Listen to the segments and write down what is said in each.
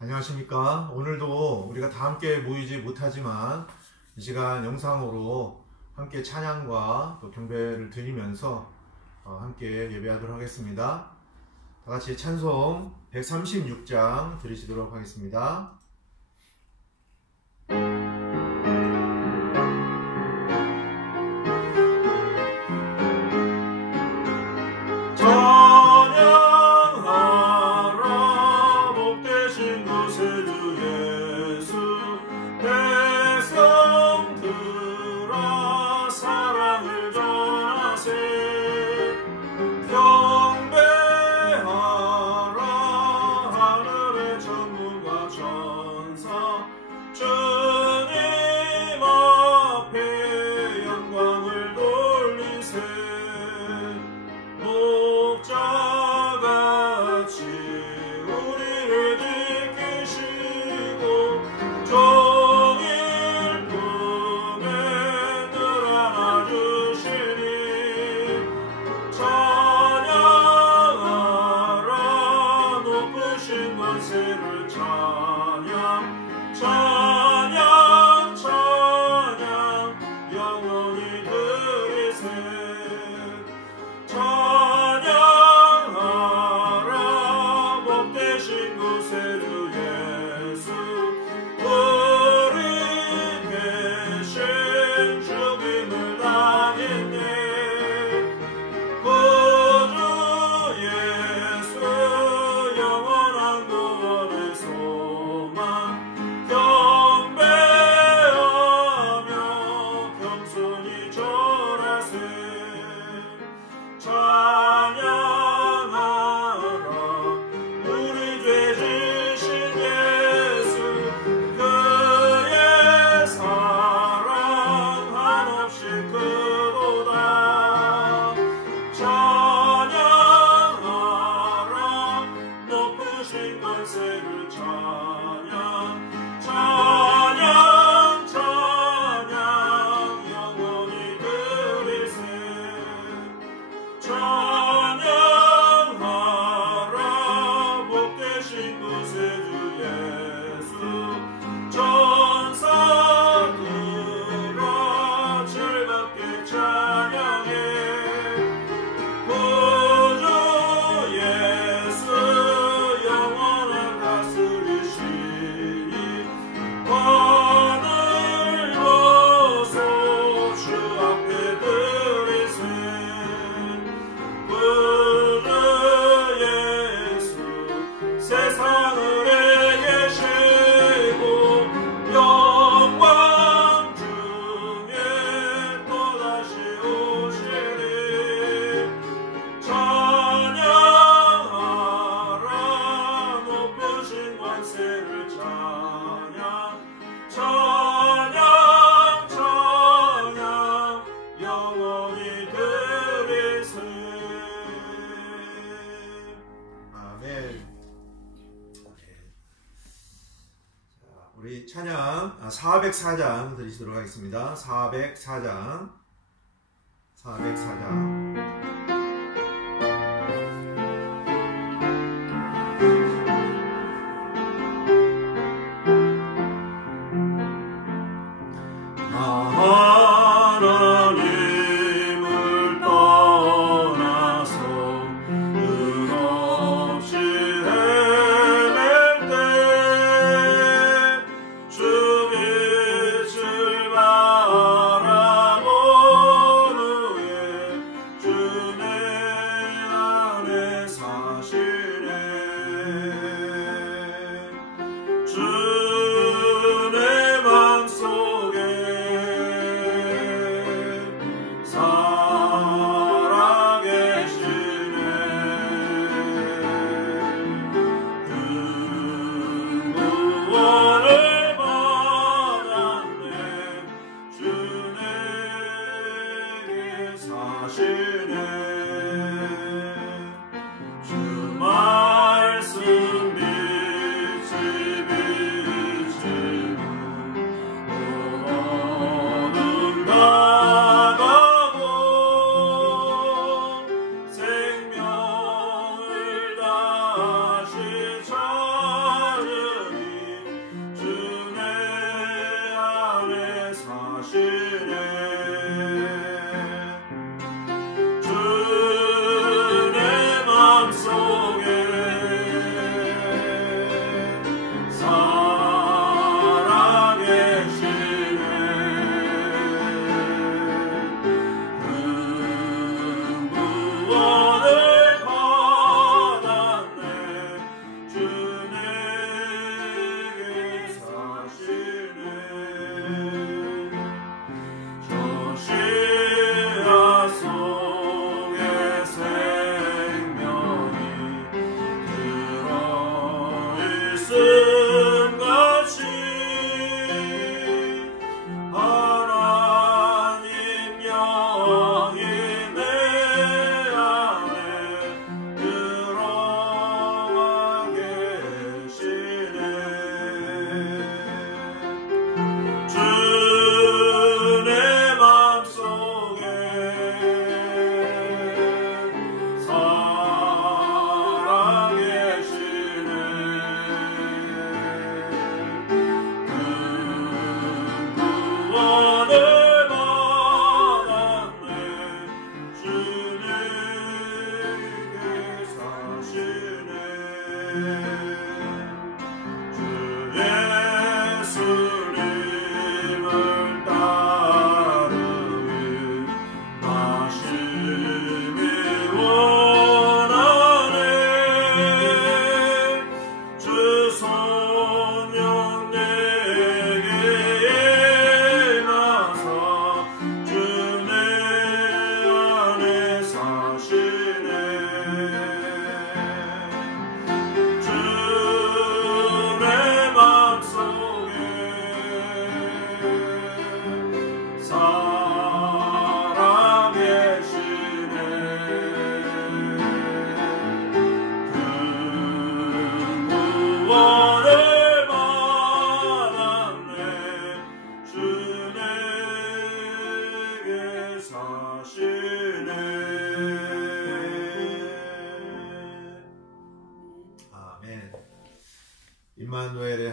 안녕하십니까. 오늘도 우리가 다 함께 모이지 못하지만 이 시간 영상으로 함께 찬양과 또 경배를 드리면서 함께 예배하도록 하겠습니다. 다 같이 찬송 136장 드리시도록 하겠습니다. 우리 찬양 404장 드리시도록 하겠습니다. 404장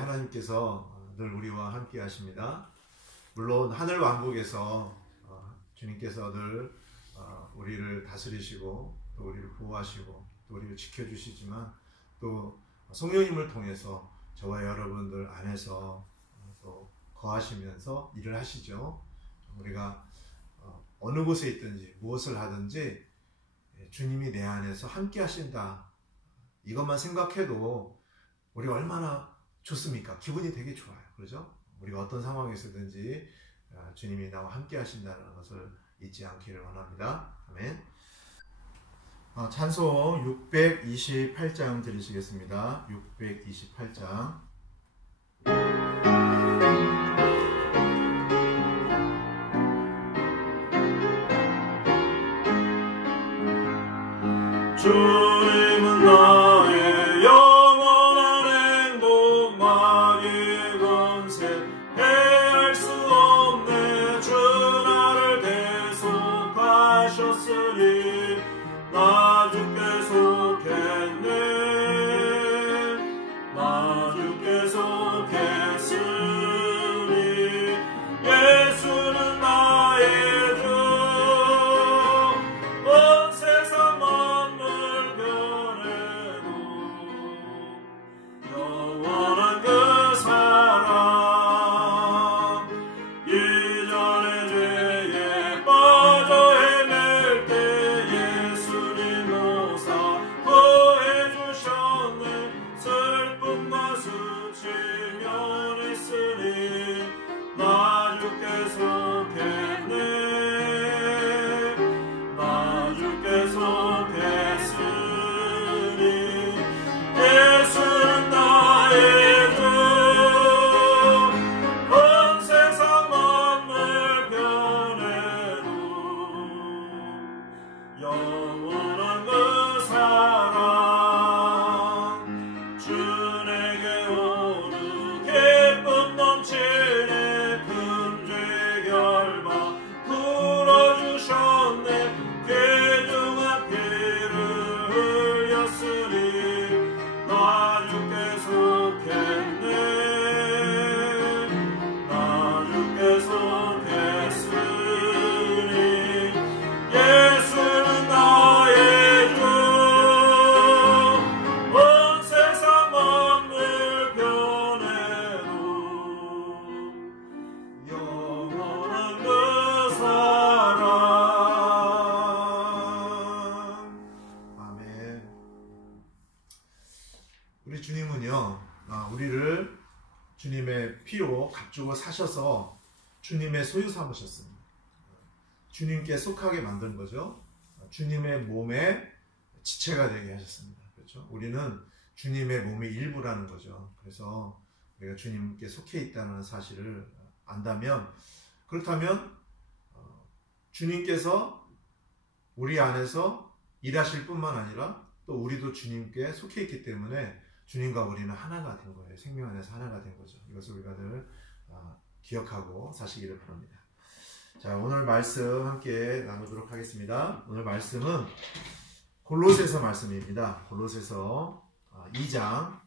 하나님께서 늘 우리와 함께 하십니다. 물론 하늘 왕국에서 주님께서 늘 우리를 다스리시고 또 우리를 보호하시고 또 우리를 지켜주시지만 또 성령님을 통해서 저와 여러분들 안에서 또 거하시면서 일을 하시죠. 우리가 어느 곳에 있든지 무엇을 하든지 주님이 내 안에서 함께 하신다. 이것만 생각해도 우리가 얼마나 좋습니까? 기분이 되게 좋아요. 그렇죠? 우리가 어떤 상황에서든지 주님이 나와 함께 하신다는 것을 잊지 않기를 원합니다. 아멘. 찬송 628장 드리시겠습니다. 628장. 주님은 나의 영원한 행복, 마귀의 권세 해할 수 없네. 주 나를 대속하셨으니 나 주께 속했네. 나 주께 속했으니 예수는 나의 주. 온 세상 만물 변해도 영원한 그 사랑. 이전의 죄에 빠져 헤맬 때 예수님 오사 구해주셨네. 슬픔과 수치면 있으니 나 주께 속했네. 나 주께 속했으니 예수는 나의 주. 온 세상 만물 변해도 영원한 그 사랑. 주 내게 오는 기쁨 넘치네. 큰 죄 결박 풀어주셨네. 귀중한 피를 흘렸으니 나 주께 속했네. 나 주께 속했으니 예수는 나의 주. 온 세상 만물 변해도 영원한 그 사랑. 아멘. 우리 주님은요, 우리를 주님의 피로 값주고 사셔서 주님의 소유 삼으셨습니다. 주님께 속하게 만든 거죠. 주님의 몸의 지체가 되게 하셨습니다. 그렇죠? 우리는 주님의 몸의 일부라는 거죠. 그래서 우리가 주님께 속해 있다는 사실을 안다면, 그렇다면 주님께서 우리 안에서 일하실 뿐만 아니라 또 우리도 주님께 속해 있기 때문에 주님과 우리는 하나가 된 거예요. 생명 안에서 하나가 된 거죠. 이것을 우리가 늘 기억하고 사시기를 바랍니다. 자, 오늘 말씀 함께 나누도록 하겠습니다. 오늘 말씀은 골로새서 말씀입니다. 골로새서 2장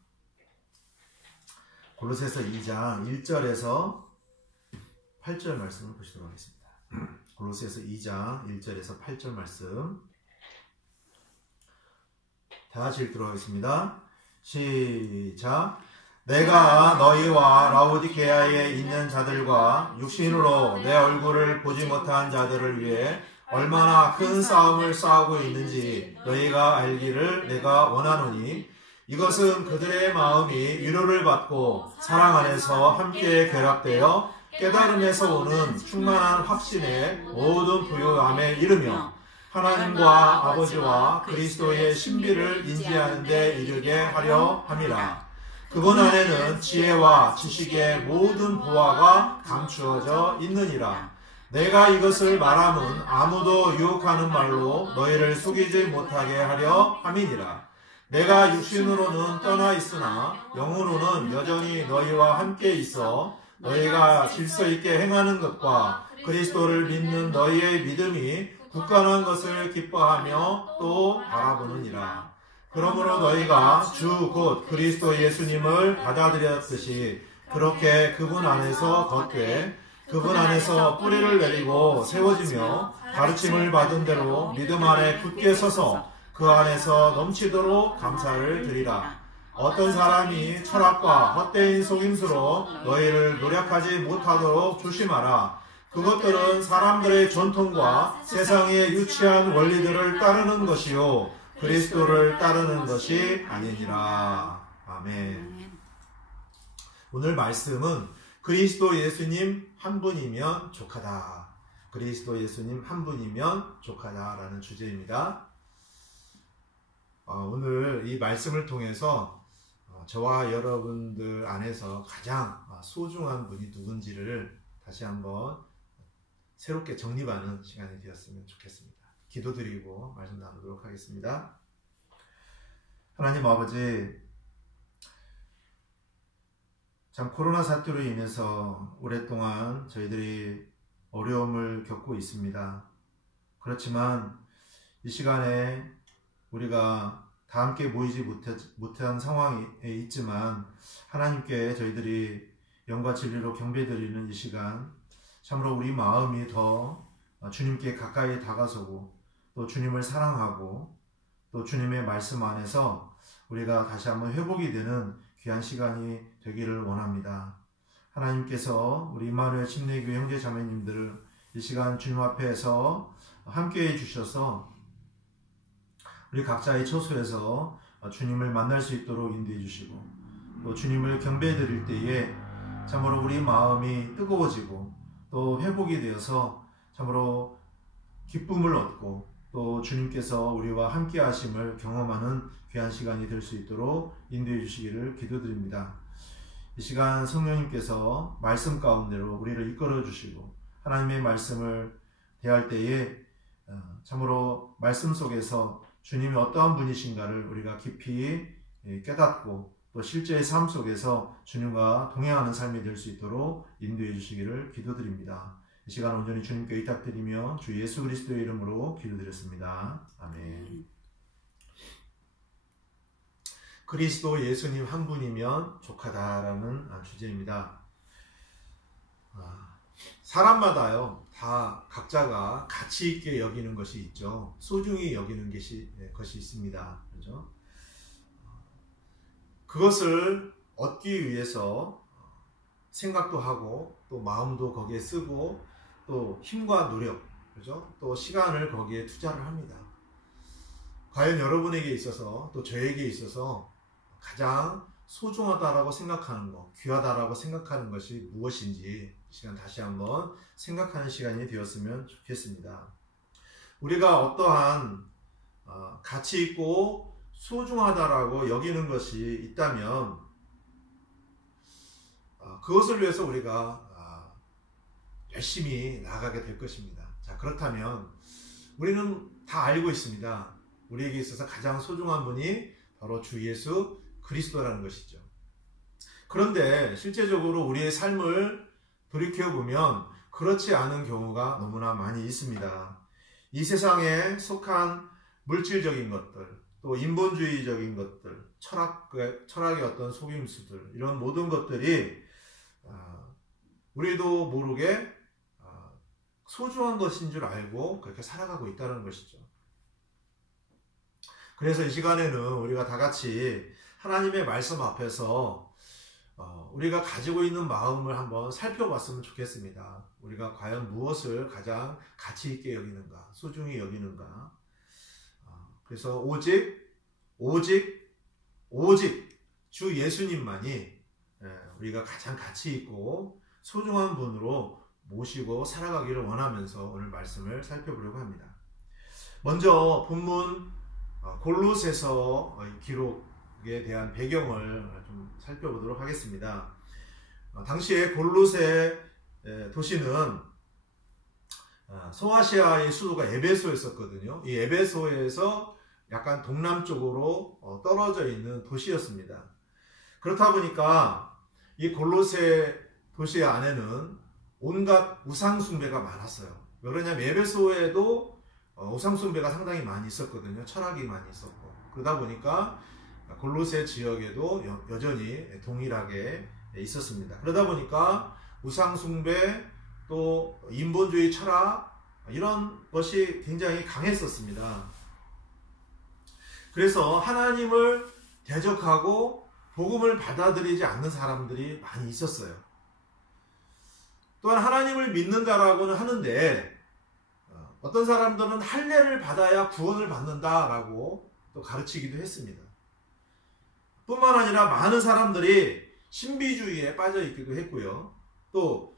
1절에서 8절 말씀을 보시도록 하겠습니다. 골로새서 2장 1절에서 8절 말씀 다 같이 읽도록 하겠습니다. 시작. 내가 너희와 라오디게아에 있는 자들과 육신으로 내 얼굴을 보지 못한 자들을 위해 얼마나 큰 싸움을 싸우고 있는지 너희가 알기를 내가 원하노니, 이것은 그들의 마음이 위로를 받고 사랑 안에서 함께 결합되어 깨달음에서 오는 충만한 확신의 모든 부요함에 이르며 하나님과 아버지와 그리스도의 신비를 인지하는 데 이르게 하려 함이라. 그분 안에는 지혜와 지식의 모든 보화가 감추어져 있느니라. 내가 이것을 말함은 아무도 유혹하는 말로 너희를 속이지 못하게 하려 함이니라. 내가 육신으로는 떠나 있으나 영으로는 여전히 너희와 함께 있어 너희가 질서 있게 행하는 것과 그리스도를 믿는 너희의 믿음이 굳건한 것을 기뻐하며 또 바라보느니라. 그러므로 너희가 주 곧 그리스도 예수님을 받아들였듯이 그렇게 그분 안에서 겉되 그분 안에서 뿌리를 내리고 세워지며 가르침을 받은 대로 믿음 안에 굳게 서서 그 안에서 넘치도록 감사를 드리라. 어떤 사람이 철학과 헛되인 속임수로 너희를 노력하지 못하도록 조심하라. 그것들은 사람들의 전통과 세상의 유치한 원리들을 따르는 것이요 그리스도를 따르는 것이 아니니라. 아멘. 오늘 말씀은 그리스도 예수님 한 분이면 족하다. 그리스도 예수님 한 분이면 족하다라는 주제입니다. 오늘 이 말씀을 통해서 저와 여러분들 안에서 가장 소중한 분이 누군지를 다시 한번 새롭게 정립하는 시간이 되었으면 좋겠습니다. 기도드리고 말씀 나누도록 하겠습니다. 하나님 아버지, 참 코로나 사태로 인해서 오랫동안 저희들이 어려움을 겪고 있습니다. 그렇지만 이 시간에 우리가 다 함께 모이지 못한 상황에 있지만 하나님께 저희들이 영과 진리로 경배드리는 이 시간, 참으로 우리 마음이 더 주님께 가까이 다가서고 또 주님을 사랑하고 또 주님의 말씀 안에서 우리가 다시 한번 회복이 되는 귀한 시간이 되기를 원합니다. 하나님께서 우리 임마누엘 침례교회 형제 자매님들을 이 시간 주님 앞에서 함께해 주셔서 우리 각자의 처소에서 주님을 만날 수 있도록 인도해 주시고 또 주님을 경배해 드릴 때에 참으로 우리 마음이 뜨거워지고 또 회복이 되어서 참으로 기쁨을 얻고 또 주님께서 우리와 함께 하심을 경험하는 귀한 시간이 될 수 있도록 인도해 주시기를 기도드립니다. 이 시간 성령님께서 말씀 가운데로 우리를 이끌어 주시고 하나님의 말씀을 대할 때에 참으로 말씀 속에서 주님이 어떠한 분이신가를 우리가 깊이 깨닫고 또 실제의 삶 속에서 주님과 동행하는 삶이 될 수 있도록 인도해 주시기를 기도드립니다. 이 시간 온전히 주님께 의탁드리며 주 예수 그리스도의 이름으로 기도드렸습니다. 아멘. 그리스도 예수님 한 분이면 족하다라는 주제입니다. 사람마다요 다 각자가 가치 있게 여기는 것이 있죠. 소중히 여기는 것이 있습니다. 그렇죠? 그것을 얻기 위해서 생각도 하고 또 마음도 거기에 쓰고 또 힘과 노력, 그렇죠? 또 시간을 거기에 투자를 합니다. 과연 여러분에게 있어서 또 저에게 있어서 가장 소중하다라고 생각하는 것, 귀하다라고 생각하는 것이 무엇인지 이 시간 다시 한번 생각하는 시간이 되었으면 좋겠습니다. 우리가 어떠한 가치 있고 소중하다라고 여기는 것이 있다면 그것을 위해서 우리가 열심히 나아가게 될 것입니다. 자, 그렇다면 우리는 다 알고 있습니다. 우리에게 있어서 가장 소중한 분이 바로 주 예수 그리스도라는 것이죠. 그런데 실제적으로 우리의 삶을 돌이켜보면 그렇지 않은 경우가 너무나 많이 있습니다. 이 세상에 속한 물질적인 것들, 또 인본주의적인 것들, 철학의 어떤 속임수들, 이런 모든 것들이 우리도 모르게 소중한 것인 줄 알고 그렇게 살아가고 있다는 것이죠. 그래서 이 시간에는 우리가 다 같이 하나님의 말씀 앞에서 우리가 가지고 있는 마음을 한번 살펴봤으면 좋겠습니다. 우리가 과연 무엇을 가장 가치 있게 여기는가, 소중히 여기는가. 그래서 오직 주 예수님만이 우리가 가장 가치 있고 소중한 분으로 모시고 살아가기를 원하면서 오늘 말씀을 살펴보려고 합니다. 먼저 본문 골로새서 기록에 대한 배경을 좀 살펴보도록 하겠습니다. 당시에 골로새 도시는 소아시아의 수도가 에베소였었거든요. 이 에베소에서 약간 동남쪽으로 떨어져 있는 도시였습니다. 그렇다 보니까 이 골로새 도시 안에는 온갖 우상숭배가 많았어요. 왜 그러냐면 에베소에도 우상숭배가 상당히 많이 있었거든요. 철학이 많이 있었고. 그러다 보니까 골로새 지역에도 여전히 동일하게 있었습니다. 그러다 보니까 우상숭배 또 인본주의 철학 이런 것이 굉장히 강했었습니다. 그래서 하나님을 대적하고 복음을 받아들이지 않는 사람들이 많이 있었어요. 또한 하나님을 믿는다라고는 하는데 어떤 사람들은 할례를 받아야 구원을 받는다라고 또 가르치기도 했습니다. 뿐만 아니라 많은 사람들이 신비주의에 빠져 있기도 했고요. 또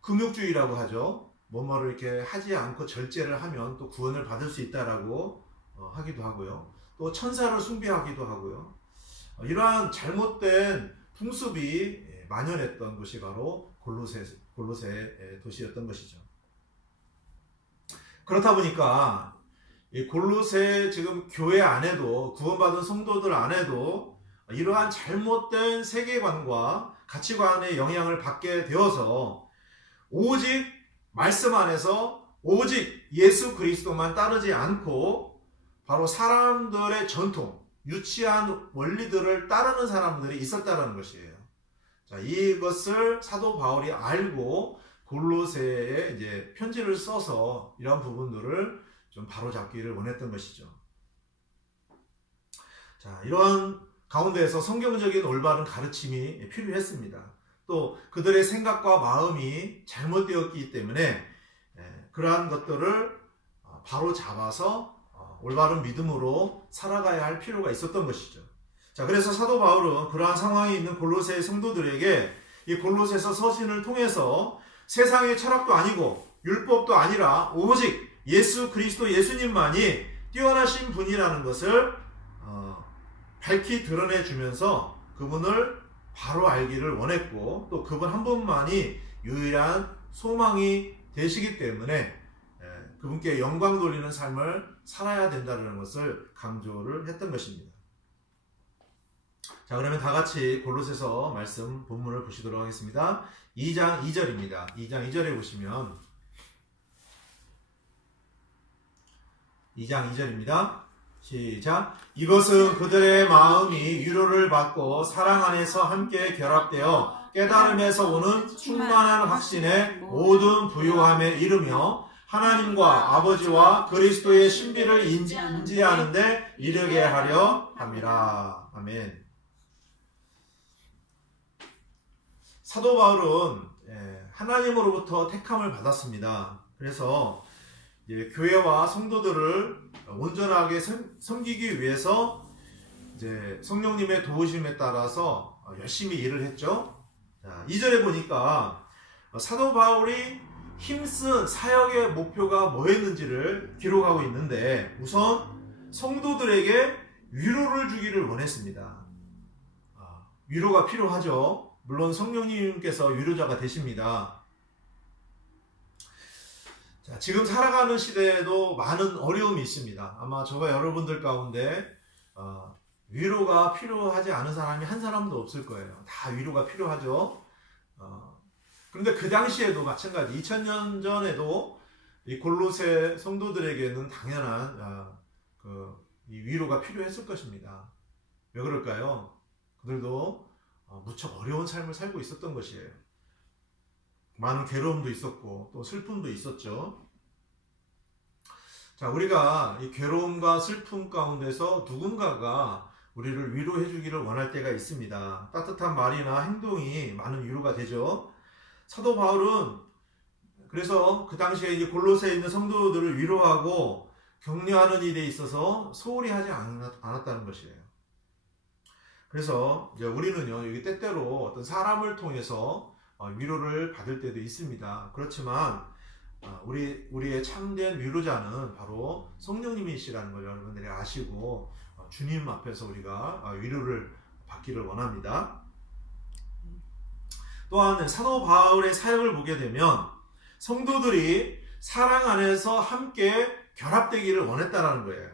금욕주의라고 하죠. 뭐뭐를 이렇게 하지 않고 절제를 하면 또 구원을 받을 수 있다라고 하기도 하고요. 또 천사를 숭배하기도 하고요. 이러한 잘못된 풍습이 만연했던 곳이 바로 골로새 도시였던 것이죠. 그렇다 보니까 이 골로새 지금 교회 안에도 구원받은 성도들 안에도 이러한 잘못된 세계관과 가치관의 영향을 받게 되어서 오직 말씀 안에서 오직 예수 그리스도만 따르지 않고 바로 사람들의 전통, 유치한 원리들을 따르는 사람들이 있었다는 것이에요. 자, 이것을 사도 바울이 알고 골로새에 이제 편지를 써서 이러한 부분들을 좀 바로잡기를 원했던 것이죠. 자, 이런 가운데에서 성경적인 올바른 가르침이 필요했습니다. 또 그들의 생각과 마음이 잘못되었기 때문에 그러한 것들을 바로 잡아서 올바른 믿음으로 살아가야 할 필요가 있었던 것이죠. 자, 그래서 사도 바울은 그러한 상황에 있는 골로새 성도들에게 이 골로새서 서신을 통해서 세상의 철학도 아니고 율법도 아니라 오직 예수 그리스도 예수님만이 뛰어나신 분이라는 것을 밝히 드러내주면서 그분을 바로 알기를 원했고 또 그분 한 분만이 유일한 소망이 되시기 때문에 그분께 영광 돌리는 삶을 살아야 된다는 것을 강조를 했던 것입니다. 자, 그러면 다 같이 골로새서 말씀 본문을 보시도록 하겠습니다. 2장 2절입니다. 2장 2절에 보시면 2장 2절입니다. 시작. 이것은 그들의 마음이 위로를 받고 사랑 안에서 함께 결합되어 깨달음에서 오는 충만한 확신의 모든 부요함에 이르며 하나님과 아버지와 그리스도의 신비를 인지하는 데 이르게 하려 함이라. 아멘. 사도 바울은 하나님으로부터 택함을 받았습니다. 그래서 교회와 성도들을 온전하게 섬기기 위해서 이제 성령님의 도우심에 따라서 열심히 일을 했죠. 2절에 보니까 사도 바울이 힘쓴 사역의 목표가 뭐였는지를 기록하고 있는데 우선 성도들에게 위로를 주기를 원했습니다. 위로가 필요하죠. 물론 성령님께서 위로자가 되십니다. 자, 지금 살아가는 시대에도 많은 어려움이 있습니다. 아마 저와 여러분들 가운데 위로가 필요하지 않은 사람이 한 사람도 없을 거예요. 다 위로가 필요하죠. 그런데 그 당시에도 마찬가지 2000년 전에도 이 골로새 성도들에게는 당연한 이 위로가 필요했을 것입니다. 왜 그럴까요? 그들도 무척 어려운 삶을 살고 있었던 것이에요. 많은 괴로움도 있었고 또 슬픔도 있었죠. 자, 우리가 이 괴로움과 슬픔 가운데서 누군가가 우리를 위로해 주기를 원할 때가 있습니다. 따뜻한 말이나 행동이 많은 위로가 되죠. 사도 바울은 그래서 그 당시에 이제 골로새에 있는 성도들을 위로하고 격려하는 일에 있어서 소홀히 하지 않았다는 것이에요. 그래서 이제 우리는요, 여기 때때로 어떤 사람을 통해서 위로를 받을 때도 있습니다. 그렇지만 우리의 참된 위로자는 바로 성령님이시라는 걸 여러분들이 아시고 주님 앞에서 우리가 위로를 받기를 원합니다. 또한 사도 바울의 사역을 보게 되면 성도들이 사랑 안에서 함께 결합되기를 원했다는 거예요.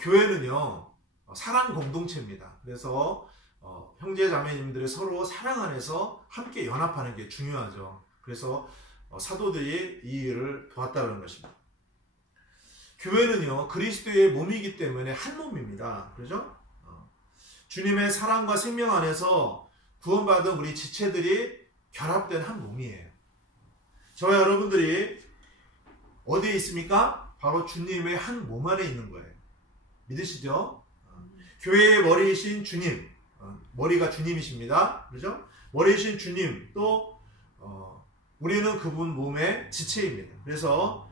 교회는요, 사랑 공동체입니다. 그래서 형제 자매님들이 서로 사랑 안에서 함께 연합하는 게 중요하죠. 그래서 사도들이 이 일을 도왔다는 것입니다. 교회는요, 그리스도의 몸이기 때문에 한 몸입니다. 그렇죠? 주님의 사랑과 생명 안에서 구원받은 우리 지체들이 결합된 한 몸이에요. 저와 여러분들이 어디에 있습니까? 바로 주님의 한 몸 안에 있는 거예요. 믿으시죠? 교회의 머리이신 주님, 머리가 주님이십니다. 그렇죠? 머리이신 주님, 또 우리는 그분 몸의 지체입니다. 그래서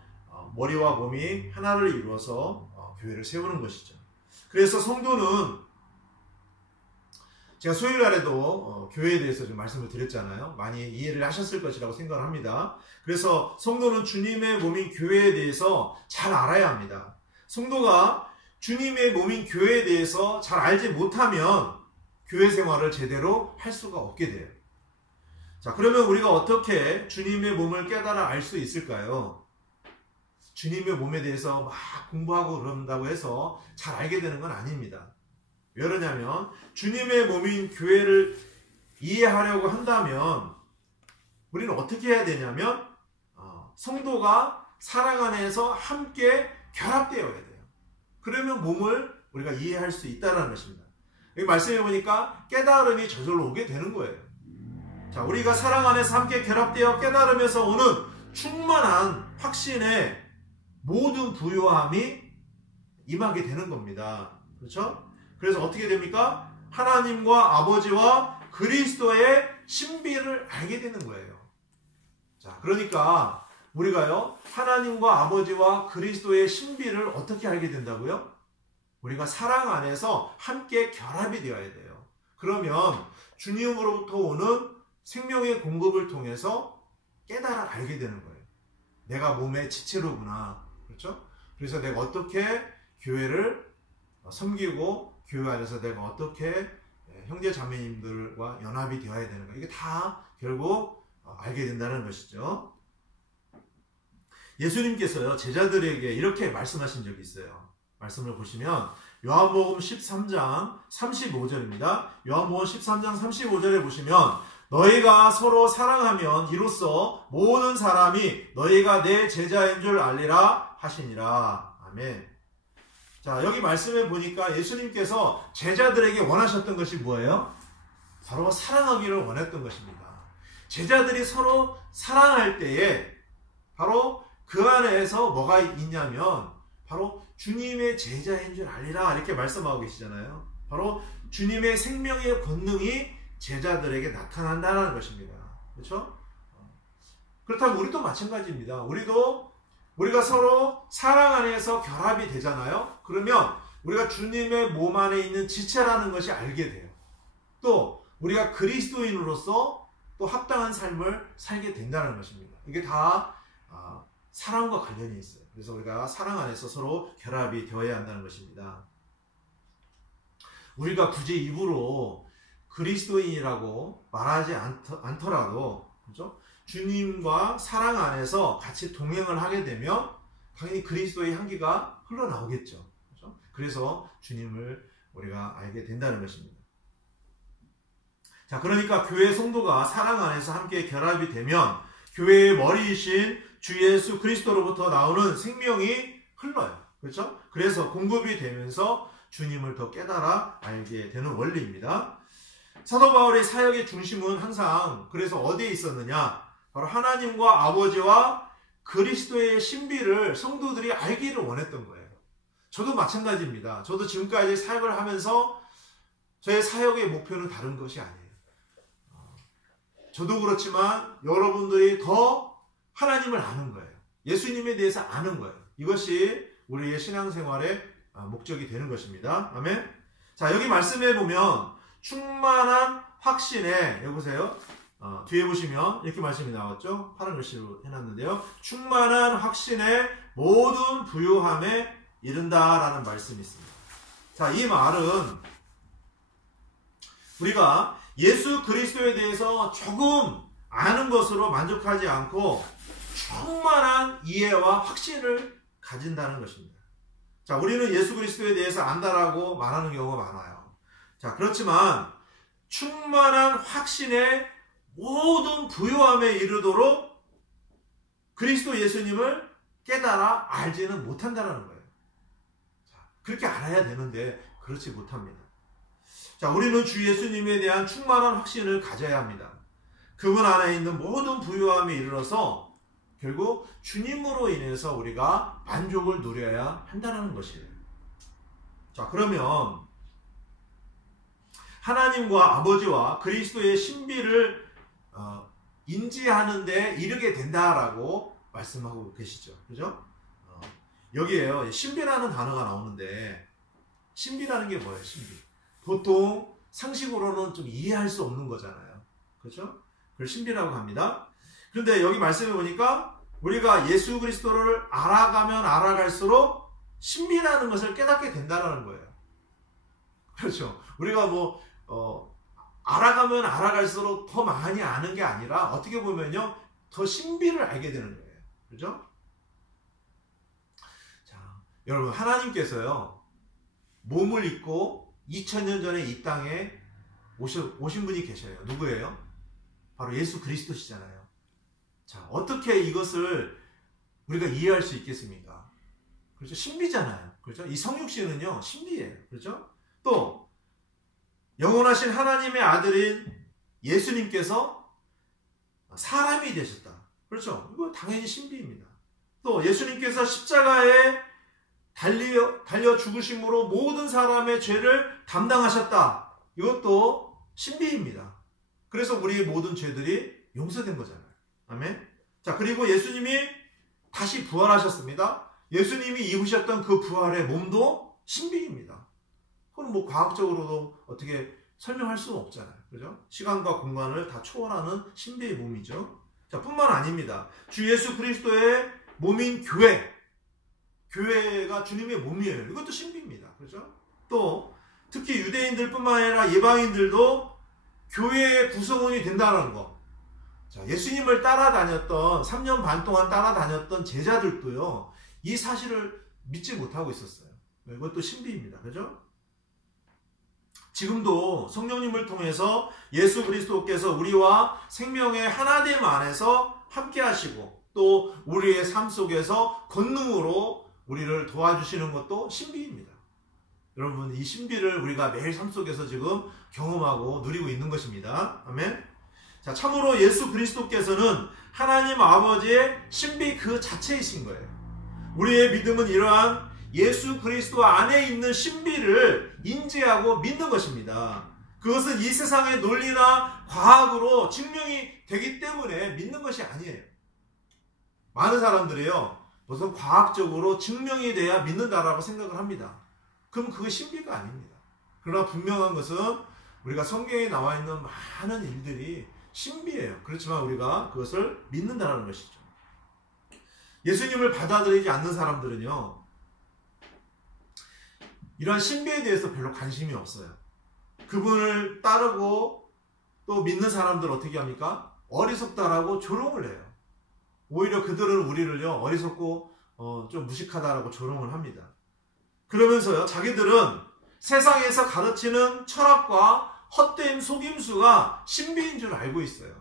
머리와 몸이 하나를 이루어서 교회를 세우는 것이죠. 그래서 성도는, 제가 수요일날에도 교회에 대해서 좀 말씀을 드렸잖아요. 많이 이해를 하셨을 것이라고 생각을 합니다. 그래서 성도는 주님의 몸인 교회에 대해서 잘 알아야 합니다. 성도가 주님의 몸인 교회에 대해서 잘 알지 못하면 교회 생활을 제대로 할 수가 없게 돼요. 자, 그러면 우리가 어떻게 주님의 몸을 깨달아 알 수 있을까요? 주님의 몸에 대해서 막 공부하고 그런다고 해서 잘 알게 되는 건 아닙니다. 왜 그러냐면 주님의 몸인 교회를 이해하려고 한다면 우리는 어떻게 해야 되냐면 성도가 사랑 안에서 함께 결합되어야 돼요. 그러면 몸을 우리가 이해할 수 있다는 것입니다. 여기 말씀해 보니까 깨달음이 저절로 오게 되는 거예요. 자, 우리가 사랑 안에서 함께 결합되어 깨달으면서 오는 충만한 확신의 모든 부요함이 임하게 되는 겁니다. 그렇죠? 그래서 어떻게 됩니까? 하나님과 아버지와 그리스도의 신비를 알게 되는 거예요. 자, 그러니까 우리가요, 하나님과 아버지와 그리스도의 신비를 어떻게 알게 된다고요? 우리가 사랑 안에서 함께 결합이 되어야 돼요. 그러면 주님으로부터 오는 생명의 공급을 통해서 깨달아 알게 되는 거예요. 내가 몸의 지체로구나. 그렇죠? 그래서 내가 어떻게 교회를 섬기고 교회 안에서 내가 어떻게 형제 자매님들과 연합이 되어야 되는가. 이게 다 결국 알게 된다는 것이죠. 예수님께서요, 제자들에게 이렇게 말씀하신 적이 있어요. 말씀을 보시면 요한복음 13장 35절입니다. 요한복음 13장 35절에 보시면 너희가 서로 사랑하면 이로써 모든 사람이 너희가 내 제자인 줄 알리라 하시니라. 아멘. 자, 여기 말씀에 보니까 예수님께서 제자들에게 원하셨던 것이 뭐예요? 바로 사랑하기를 원했던 것입니다. 제자들이 서로 사랑할 때에 바로 그 안에서 뭐가 있냐면 바로 주님의 제자인 줄 알리라 이렇게 말씀하고 계시잖아요. 바로 주님의 생명의 권능이 제자들에게 나타난다는 것입니다. 그렇죠? 그렇다면 우리도 마찬가지입니다. 우리가 서로 사랑 안에서 결합이 되잖아요. 그러면 우리가 주님의 몸 안에 있는 지체라는 것이 알게 돼요. 또 우리가 그리스도인으로서 또 합당한 삶을 살게 된다는 것입니다. 이게 다 사랑과 관련이 있어요. 그래서 우리가 사랑 안에서 서로 결합이 되어야 한다는 것입니다. 우리가 굳이 입으로 그리스도인이라고 말하지 않더라도, 그렇죠? 주님과 사랑 안에서 같이 동행을 하게 되면 당연히 그리스도의 향기가 흘러나오겠죠. 그렇죠? 그래서 주님을 우리가 알게 된다는 것입니다. 자, 그러니까 교회 성도가 사랑 안에서 함께 결합이 되면 교회의 머리이신 주 예수 그리스도로부터 나오는 생명이 흘러요. 그렇죠? 그래서 공급이 되면서 주님을 더 깨달아 알게 되는 원리입니다. 사도 바울의 사역의 중심은 항상 그래서 어디에 있었느냐? 바로 하나님과 아버지와 그리스도의 신비를 성도들이 알기를 원했던 거예요. 저도 마찬가지입니다. 저도 지금까지 사역을 하면서 저의 사역의 목표는 다른 것이 아니에요. 저도 그렇지만 여러분들이 더 하나님을 아는 거예요. 예수님에 대해서 아는 거예요. 이것이 우리의 신앙생활의 목적이 되는 것입니다. 아멘. 자, 여기 말씀해 보면 충만한 확신에, 여기 보세요. 뒤에 보시면 이렇게 말씀이 나왔죠. 파란 글씨로 해놨는데요. 충만한 확신에 모든 부요함에 이른다라는 말씀이 있습니다. 자, 이 말은 우리가 예수 그리스도에 대해서 조금 아는 것으로 만족하지 않고 충만한 이해와 확신을 가진다는 것입니다. 자, 우리는 예수 그리스도에 대해서 안다라고 말하는 경우가 많아요. 자, 그렇지만 충만한 확신에 모든 부요함에 이르도록 그리스도 예수님을 깨달아 알지는 못한다는 거예요. 그렇게 알아야 되는데 그렇지 못합니다. 자, 우리는 주 예수님에 대한 충만한 확신을 가져야 합니다. 그분 안에 있는 모든 부유함에 이르러서 결국 주님으로 인해서 우리가 만족을 누려야 한다는 것이에요. 자, 그러면 하나님과 아버지와 그리스도의 신비를 인지하는 데 이르게 된다라고 말씀하고 계시죠. 그죠? 여기에요. 신비라는 단어가 나오는데, 신비라는 게 뭐예요? 신비. 보통 상식으로는 좀 이해할 수 없는 거잖아요. 그렇죠? 그걸 신비라고 합니다. 그런데 여기 말씀해 보니까 우리가 예수 그리스도를 알아가면 알아갈수록 신비라는 것을 깨닫게 된다는 거예요. 그렇죠? 우리가 알아가면 알아갈수록 더 많이 아는 게 아니라 어떻게 보면요, 더 신비를 알게 되는 거예요. 그렇죠? 자, 여러분, 하나님께서요, 몸을 입고 2000년 전에 이 땅에 오신 분이 계셔요. 누구예요? 바로 예수 그리스도시잖아요. 자, 어떻게 이것을 우리가 이해할 수 있겠습니까? 그렇죠? 신비잖아요. 그렇죠? 이 성육신은요, 신비예요. 그렇죠? 또 영원하신 하나님의 아들인 예수님께서 사람이 되셨다. 그렇죠? 이거 당연히 신비입니다. 또 예수님께서 십자가에 달려 죽으심으로 모든 사람의 죄를 담당하셨다. 이것도 신비입니다. 그래서 우리의 모든 죄들이 용서된 거잖아요. 아멘. 자, 그리고 예수님이 다시 부활하셨습니다. 예수님이 입으셨던 그 부활의 몸도 신비입니다. 그건 과학적으로도 어떻게 설명할 수는 없잖아요. 그죠? 시간과 공간을 다 초월하는 신비의 몸이죠. 자, 뿐만 아닙니다. 주 예수 그리스도의 몸인 교회가 주님의 몸이에요. 이것도 신비입니다. 그렇죠? 또 특히 유대인들뿐만 아니라 예방인들도 교회의 구성원이 된다는 거. 자, 예수님을 따라다녔던 3년 반 동안 따라다녔던 제자들도요, 이 사실을 믿지 못하고 있었어요. 이것도 신비입니다. 그죠? 지금도 성령님을 통해서 예수 그리스도께서 우리와 생명의 하나됨 안에서 함께 하시고 또 우리의 삶 속에서 권능으로 우리를 도와주시는 것도 신비입니다. 여러분, 이 신비를 우리가 매일 삶 속에서 지금 경험하고 누리고 있는 것입니다. 아멘. 자, 참으로 예수 그리스도께서는 하나님 아버지의 신비 그 자체이신 거예요. 우리의 믿음은 이러한 예수 그리스도 안에 있는 신비를 인지하고 믿는 것입니다. 그것은 이 세상의 논리나 과학으로 증명이 되기 때문에 믿는 것이 아니에요. 많은 사람들이요, 무슨 과학적으로 증명이 돼야 믿는다라고 생각을 합니다. 그럼 그게 신비가 아닙니다. 그러나 분명한 것은 우리가 성경에 나와 있는 많은 일들이 신비예요. 그렇지만 우리가 그것을 믿는다는 것이죠. 예수님을 받아들이지 않는 사람들은요, 이런 신비에 대해서 별로 관심이 없어요. 그분을 따르고 또 믿는 사람들 어떻게 합니까? 어리석다라고 조롱을 해요. 오히려 그들은 우리를요, 어리석고 좀 무식하다라고 조롱을 합니다. 그러면서요, 자기들은 세상에서 가르치는 철학과 헛된 속임수가 신비인 줄 알고 있어요.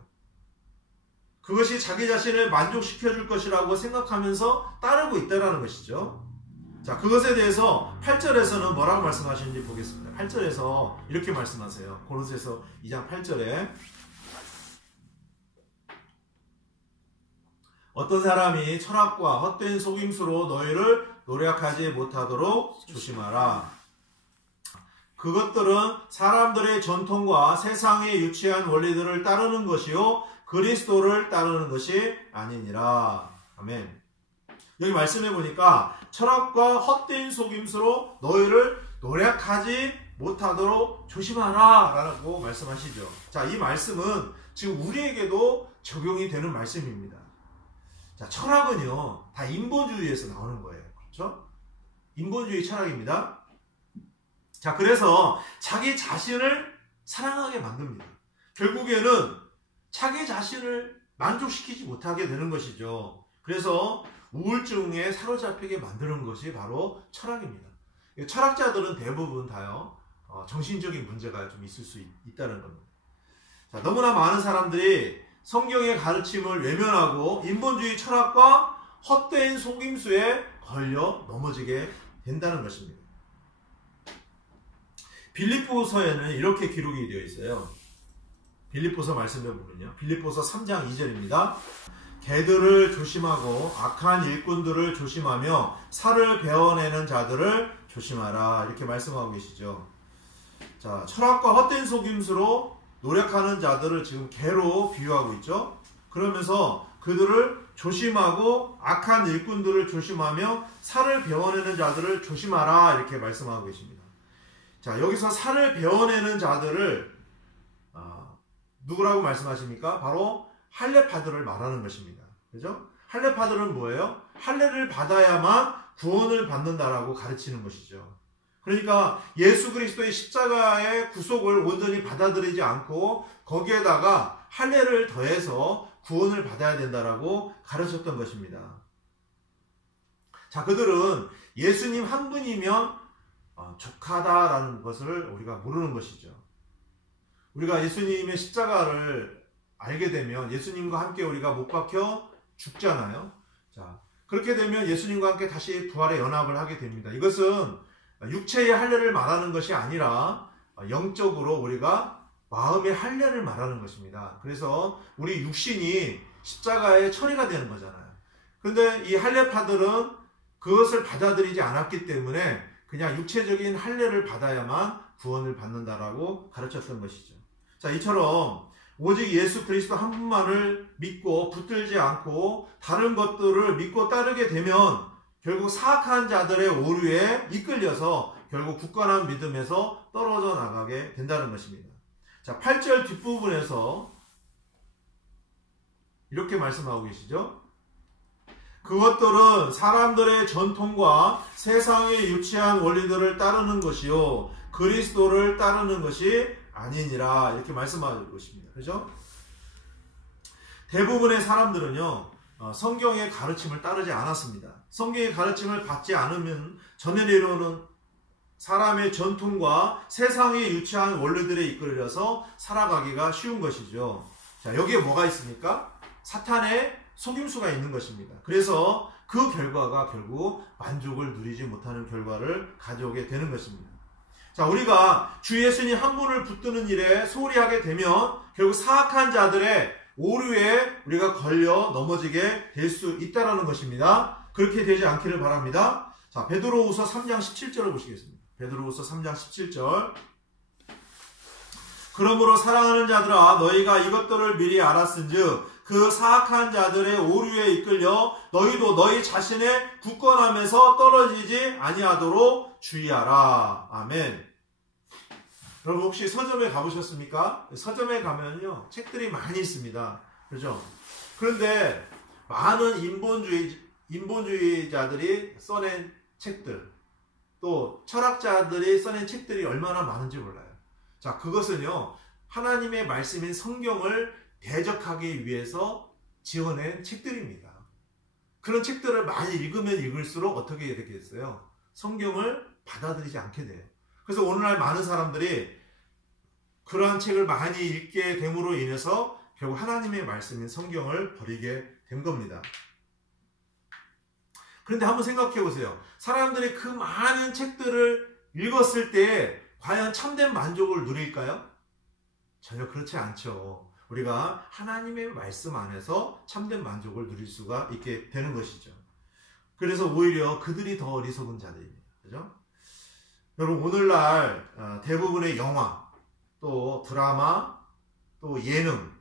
그것이 자기 자신을 만족시켜줄 것이라고 생각하면서 따르고 있다는 것이죠. 자, 그것에 대해서 8절에서는 뭐라고 말씀하시는지 보겠습니다. 8절에서 이렇게 말씀하세요. 고린도서 2장 8절에 어떤 사람이 철학과 헛된 속임수로 너희를 노력하지 못하도록 조심하라. 그것들은 사람들의 전통과 세상의 유치한 원리들을 따르는 것이요 그리스도를 따르는 것이 아니니라. 아멘. 여기 말씀해 보니까 철학과 헛된 속임수로 너희를 노력하지 못하도록 조심하라 라고 말씀하시죠. 자, 이 말씀은 지금 우리에게도 적용이 되는 말씀입니다. 자, 철학은요, 다 인본주의에서 나오는 거예요. 그렇죠? 인본주의 철학입니다. 자, 그래서 자기 자신을 사랑하게 만듭니다. 결국에는 자기 자신을 만족시키지 못하게 되는 것이죠. 그래서 우울증에 사로잡히게 만드는 것이 바로 철학입니다. 철학자들은 대부분 다요, 정신적인 문제가 좀 있을 수 있다는 겁니다. 자, 너무나 많은 사람들이 성경의 가르침을 외면하고 인본주의 철학과 헛된 속임수에 걸려 넘어지게 된다는 것입니다. 빌립보서에는 이렇게 기록이 되어 있어요. 빌립보서 말씀을 보면요. 빌립보서 3장 2절입니다. 개들을 조심하고 악한 일꾼들을 조심하며 살을 베어내는 자들을 조심하라. 이렇게 말씀하고 계시죠. 자, 철학과 헛된 속임수로 노력하는 자들을 지금 개로 비유하고 있죠. 그러면서 그들을 조심하고 악한 일꾼들을 조심하며 살을 베어내는 자들을 조심하라. 이렇게 말씀하고 계십니다. 자, 여기서 살을 베어내는 자들을 누구라고 말씀하십니까? 바로 할례파들을 말하는 것입니다. 그죠? 할례파들은 뭐예요? 할례를 받아야만 구원을 받는다라고 가르치는 것이죠. 그러니까 예수 그리스도의 십자가의 구속을 온전히 받아들이지 않고 거기에다가 할례를 더해서 구원을 받아야 된다라고 가르쳤던 것입니다. 자, 그들은 예수님 한 분이면 족하다라는 것을 우리가 모르는 것이죠. 우리가 예수님의 십자가를 알게 되면 예수님과 함께 우리가 못 박혀 죽잖아요. 자, 그렇게 되면 예수님과 함께 다시 부활의 연합을 하게 됩니다. 이것은 육체의 할례를 말하는 것이 아니라 영적으로 우리가 마음의 할례를 말하는 것입니다. 그래서 우리 육신이 십자가에 처리가 되는 거잖아요. 그런데 이 할례파들은 그것을 받아들이지 않았기 때문에 그냥 육체적인 할례를 받아야만 구원을 받는다라고 가르쳤던 것이죠. 자, 이처럼 오직 예수 그리스도 한 분만을 믿고 붙들지 않고 다른 것들을 믿고 따르게 되면 결국 사악한 자들의 오류에 이끌려서 결국 굳건한 믿음에서 떨어져 나가게 된다는 것입니다. 자, 8절 뒷부분에서 이렇게 말씀하고 계시죠. 그것들은 사람들의 전통과 세상의 유치한 원리들을 따르는 것이요 그리스도를 따르는 것이 아니니라. 이렇게 말씀하고 있습니다. 그죠? 대부분의 사람들은요 성경의 가르침을 따르지 않았습니다. 성경의 가르침을 받지 않으면 전해 내려오는 사람의 전통과 세상의 유치한 원리들에 이끌려서 살아가기가 쉬운 것이죠. 자, 여기에 뭐가 있습니까? 사탄의 속임수가 있는 것입니다. 그래서 그 결과가 결국 만족을 누리지 못하는 결과를 가져오게 되는 것입니다. 자, 우리가 주 예수님 한 분을 붙드는 일에 소홀히 하게 되면 결국 사악한 자들의 오류에 우리가 걸려 넘어지게 될 수 있다는 것입니다. 그렇게 되지 않기를 바랍니다. 자, 베드로후서 3장 17절을 보시겠습니다. 베드로후서 3장 17절. 그러므로 사랑하는 자들아 너희가 이것들을 미리 알았은즉 그 사악한 자들의 오류에 이끌려 너희도 너희 자신의 굳건함에서 떨어지지 아니하도록 주의하라. 아멘. 여러분 혹시 서점에 가보셨습니까? 서점에 가면요 책들이 많이 있습니다. 그렇죠? 그런데 많은 인본주의자들이 써낸 책들, 또 철학자들이 써낸 책들이 얼마나 많은지 몰라요. 자, 그것은요 하나님의 말씀인 성경을 대적하기 위해서 지어낸 책들입니다. 그런 책들을 많이 읽으면 읽을수록 어떻게 되겠어요? 성경을 받아들이지 않게 돼요. 그래서 오늘날 많은 사람들이 그러한 책을 많이 읽게 됨으로 인해서 결국 하나님의 말씀인 성경을 버리게 된 겁니다. 그런데 한번 생각해 보세요. 사람들이 그 많은 책들을 읽었을 때 과연 참된 만족을 누릴까요? 전혀 그렇지 않죠. 우리가 하나님의 말씀 안에서 참된 만족을 누릴 수가 있게 되는 것이죠. 그래서 오히려 그들이 더 어리석은 자들입니다. 그죠? 여러분 오늘날 대부분의 영화, 또 드라마, 또 예능,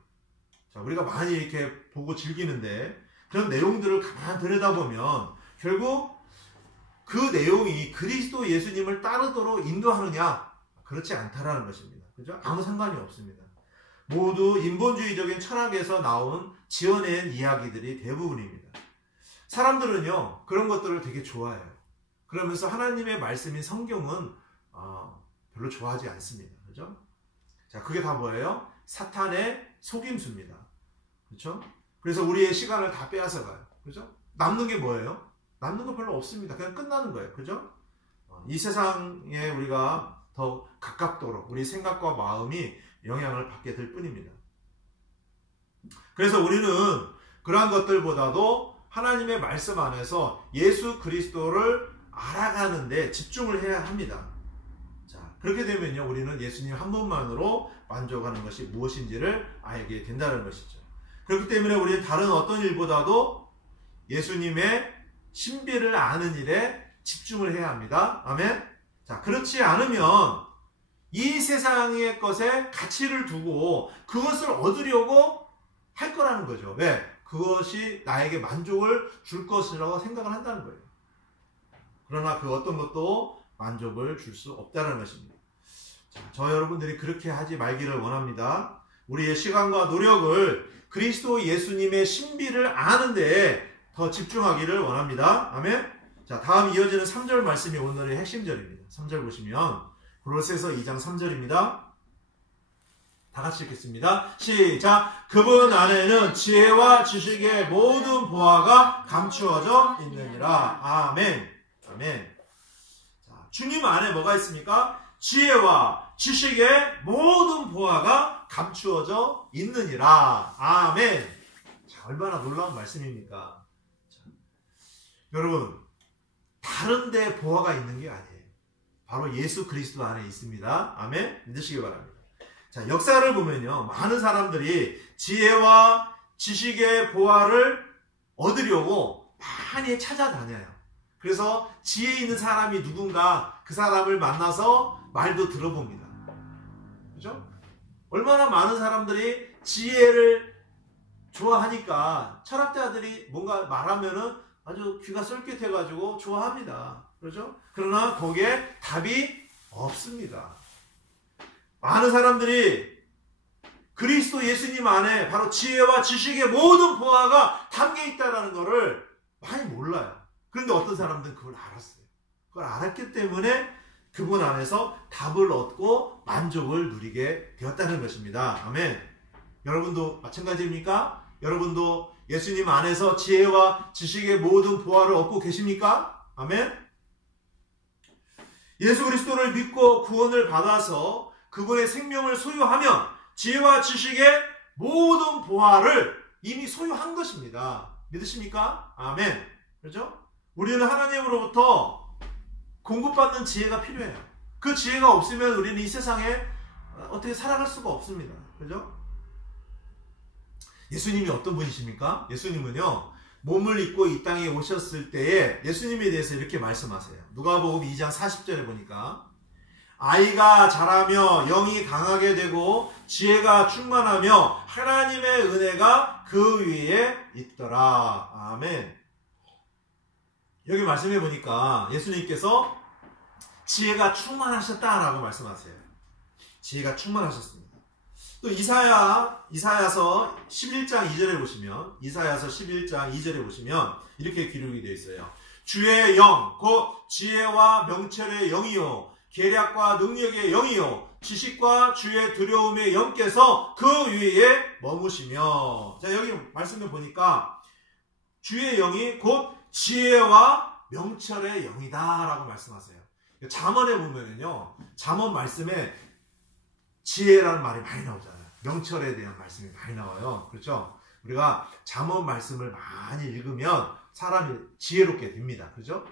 자, 우리가 많이 이렇게 보고 즐기는데 그런 내용들을 가만히 들여다보면 결국 그 내용이 그리스도 예수님을 따르도록 인도하느냐? 그렇지 않다라는 것입니다. 그죠? 아무 상관이 없습니다. 모두 인본주의적인 철학에서 나온 지어낸 이야기들이 대부분입니다. 사람들은요 그런 것들을 되게 좋아해요. 그러면서 하나님의 말씀인 성경은 별로 좋아하지 않습니다. 그죠? 자, 그게 다 뭐예요? 사탄의 속임수입니다. 그렇죠? 그래서 우리의 시간을 다 빼앗아가요. 그죠? 남는 게 뭐예요? 남는 거 별로 없습니다. 그냥 끝나는 거예요. 그죠? 이 세상에 우리가 더 가깝도록 우리 생각과 마음이 영향을 받게 될 뿐입니다. 그래서 우리는 그러한 것들보다도 하나님의 말씀 안에서 예수 그리스도를 알아가는데 집중을 해야 합니다. 자, 그렇게 되면요, 우리는 예수님 한 분만으로 만족하는 것이 무엇인지를 알게 된다는 것이죠. 그렇기 때문에 우리는 다른 어떤 일보다도 예수님의 신비를 아는 일에 집중을 해야 합니다. 아멘. 자, 그렇지 않으면 이 세상의 것에 가치를 두고 그것을 얻으려고 할 거라는 거죠. 왜? 그것이 나에게 만족을 줄 것이라고 생각을 한다는 거예요. 그러나 그 어떤 것도 만족을 줄 수 없다는 것입니다. 자, 저 여러분들이 그렇게 하지 말기를 원합니다. 우리의 시간과 노력을 그리스도 예수님의 신비를 아는 데에 더 집중하기를 원합니다. 아멘. 자, 다음 이어지는 3절 말씀이 오늘의 핵심절입니다. 3절 보시면 골로새서 2장 3절입니다. 다 같이 읽겠습니다. 시작. 그분 안에는 지혜와 지식의 모든 보화가 감추어져 있느니라. 아멘. 아멘. 자, 주님 안에 뭐가 있습니까? 지혜와 지식의 모든 보화가 감추어져 있느니라. 아멘. 자, 얼마나 놀라운 말씀입니까? 자, 여러분, 다른 데 보화가 있는 게 아니에요. 바로 예수 그리스도 안에 있습니다. 아멘. 믿으시기 바랍니다. 자, 역사를 보면요, 많은 사람들이 지혜와 지식의 보화를 얻으려고 많이 찾아다녀요. 그래서 지혜 있는 사람이 누군가 그 사람을 만나서 말도 들어봅니다. 그죠? 얼마나 많은 사람들이 지혜를 좋아하니까 철학자들이 뭔가 말하면은 아주 귀가 쏠깃해가지고 좋아합니다. 그렇죠? 그러나 거기에 답이 없습니다. 많은 사람들이 그리스도 예수님 안에 바로 지혜와 지식의 모든 보화가 담겨 있다는 것을 많이 몰라요. 그런데 어떤 사람들은 그걸 알았어요. 그걸 알았기 때문에 그분 안에서 답을 얻고 만족을 누리게 되었다는 것입니다. 아멘. 여러분도 마찬가지입니까? 여러분도 예수님 안에서 지혜와 지식의 모든 보화를 얻고 계십니까? 아멘. 예수 그리스도를 믿고 구원을 받아서 그분의 생명을 소유하면 지혜와 지식의 모든 보화를 이미 소유한 것입니다. 믿으십니까? 아멘. 그렇죠? 우리는 하나님으로부터 공급받는 지혜가 필요해요. 그 지혜가 없으면 우리는 이 세상에 어떻게 살아갈 수가 없습니다. 그렇죠? 예수님이 어떤 분이십니까? 예수님은요, 몸을 입고 이 땅에 오셨을 때에 예수님에 대해서 이렇게 말씀하세요. 누가복음 2장 40절에 보니까 아이가 자라며 영이 강하게 되고 지혜가 충만하며 하나님의 은혜가 그 위에 있더라. 아멘. 여기 말씀해 보니까 예수님께서 지혜가 충만하셨다라고 말씀하세요. 지혜가 충만하셨습니다. 또 이사야서 11장 2절에 보시면, 이사야서 11장 2절에 보시면 이렇게 기록이 되어 있어요. 주의 영, 곧 지혜와 명철의 영이요 계략과 능력의 영이요 지식과 주의 두려움의 영께서 그 위에 머무시며. 자, 여기 말씀을 보니까 주의 영이 곧 지혜와 명철의 영이다 라고 말씀하세요. 잠언에 보면은요, 잠언 말씀에 지혜라는 말이 많이 나오잖아요. 명철에 대한 말씀이 많이 나와요. 그렇죠? 우리가 잠언 말씀을 많이 읽으면 사람이 지혜롭게 됩니다. 그렇죠?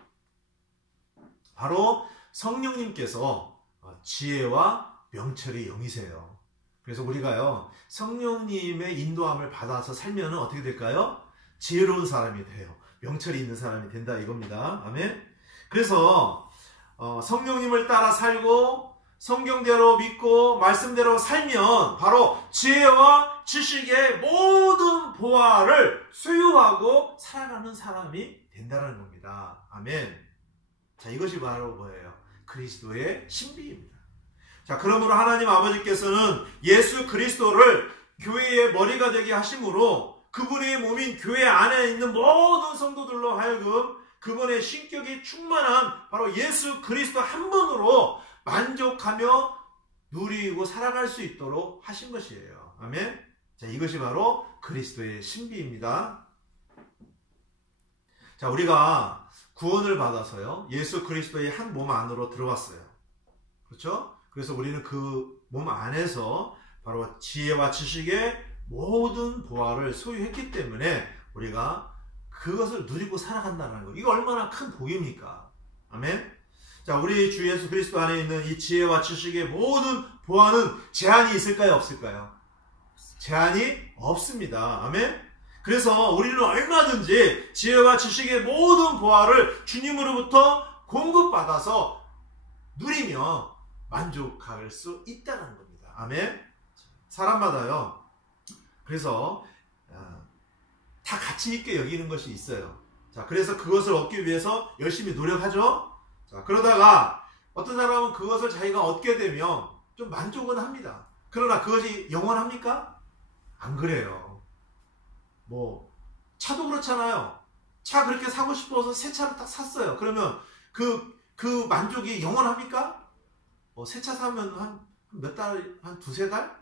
바로 성령님께서 지혜와 명철의 영이세요. 그래서 우리가요, 성령님의 인도함을 받아서 살면 어떻게 될까요? 지혜로운 사람이 돼요. 명철이 있는 사람이 된다 이겁니다. 아멘. 그래서 성령님을 따라 살고 성경대로 믿고 말씀대로 살면 바로 지혜와 지식의 모든 보화를 소유하고 살아가는 사람이 된다는 겁니다. 아멘. 자, 이것이 바로 뭐예요? 그리스도의 신비입니다. 자, 그러므로 하나님 아버지께서는 예수 그리스도를 교회의 머리가 되게 하심으로 그분의 몸인 교회 안에 있는 모든 성도들로 하여금 그분의 신격이 충만한 바로 예수 그리스도 한 분으로 만족하며 누리고 살아갈 수 있도록 하신 것이에요. 아멘. 자, 이것이 바로 그리스도의 신비입니다. 자, 우리가 구원을 받아서요, 예수 그리스도의 한 몸 안으로 들어왔어요. 그렇죠? 그래서 우리는 그 몸 안에서 바로 지혜와 지식의 모든 보화를 소유했기 때문에 우리가 그것을 누리고 살아간다는 거. 이거 얼마나 큰 복입니까? 아멘. 자, 우리 주 예수 그리스도 안에 있는 이 지혜와 지식의 모든 보화는 제한이 있을까요? 없을까요? 제한이 없습니다. 아멘? 그래서 우리는 얼마든지 지혜와 지식의 모든 보화를 주님으로부터 공급받아서 누리며 만족할 수 있다는 겁니다. 아멘? 사람마다요. 그래서 다 가치 있게 여기는 것이 있어요. 자, 그래서 그것을 얻기 위해서 열심히 노력하죠. 자, 그러다가 어떤 사람은 그것을 자기가 얻게 되면 좀 만족은 합니다. 그러나 그것이 영원합니까? 안 그래요. 뭐 차도 그렇잖아요. 차 그렇게 사고 싶어서 새 차를 딱 샀어요. 그러면 그 만족이 영원합니까? 새 차 사면 한 몇 달, 한 두세 달?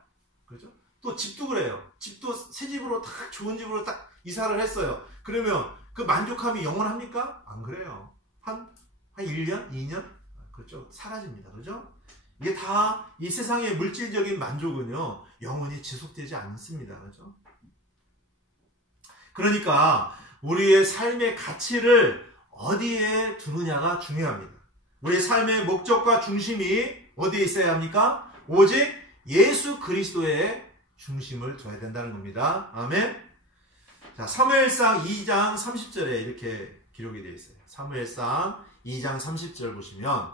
그렇죠? 또 집도 그래요. 집도 새 집으로 딱 좋은 집으로 딱 이사를 했어요. 그러면 그 만족함이 영원합니까? 안 그래요. 한 1년? 2년? 그렇죠? 사라집니다. 그렇죠? 이게 다 이 세상의 물질적인 만족은요, 영원히 지속되지 않습니다. 그렇죠? 그러니까 우리의 삶의 가치를 어디에 두느냐가 중요합니다. 우리의 삶의 목적과 중심이 어디에 있어야 합니까? 오직 예수 그리스도의 중심을 둬야 된다는 겁니다. 아멘. 자, 사무엘상 2장 30절에 이렇게 기록이 되어 있어요. 사무엘상 2장 30절 보시면,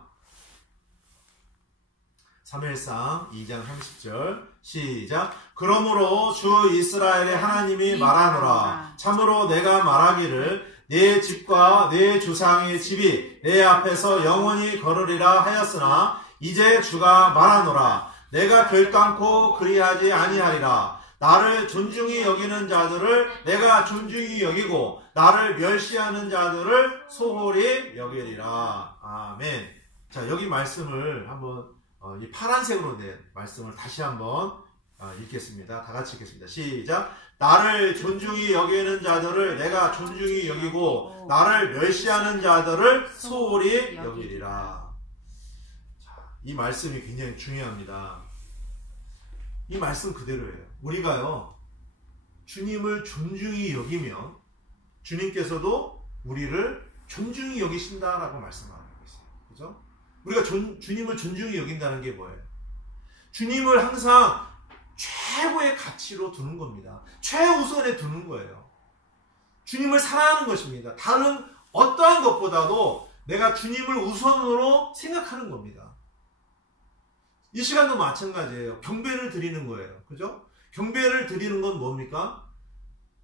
사무엘상 2장 30절 시작. 그러므로 주 이스라엘의 하나님이 말하노라. 참으로 내가 말하기를 내 집과 내 조상의 집이 내 앞에서 영원히 거르리라 하였으나 이제 주가 말하노라. 내가 결단코 그리하지 아니하리라. 나를 존중히 여기는 자들을 내가 존중히 여기고 나를 멸시하는 자들을 소홀히 여기리라. 아멘. 자, 여기 말씀을 한번 이 파란색으로 된 말씀을 다시 한번 읽겠습니다. 다 같이 읽겠습니다. 시작. 나를 존중히 여기는 자들을 내가 존중히 여기고 나를 멸시하는 자들을 소홀히 여기리라. 자, 이 말씀이 굉장히 중요합니다. 이 말씀 그대로예요. 우리가요, 주님을 존중히 여기면 주님께서도 우리를 존중히 여기신다라고 말씀하고 있어요. 그죠? 우리가 주님을 존중히 여긴다는 게 뭐예요? 주님을 항상 최고의 가치로 두는 겁니다. 최우선에 두는 거예요. 주님을 사랑하는 것입니다. 다른 어떠한 것보다도 내가 주님을 우선으로 생각하는 겁니다. 이 시간도 마찬가지예요. 경배를 드리는 거예요. 그죠? 경배를 드리는 건 뭡니까?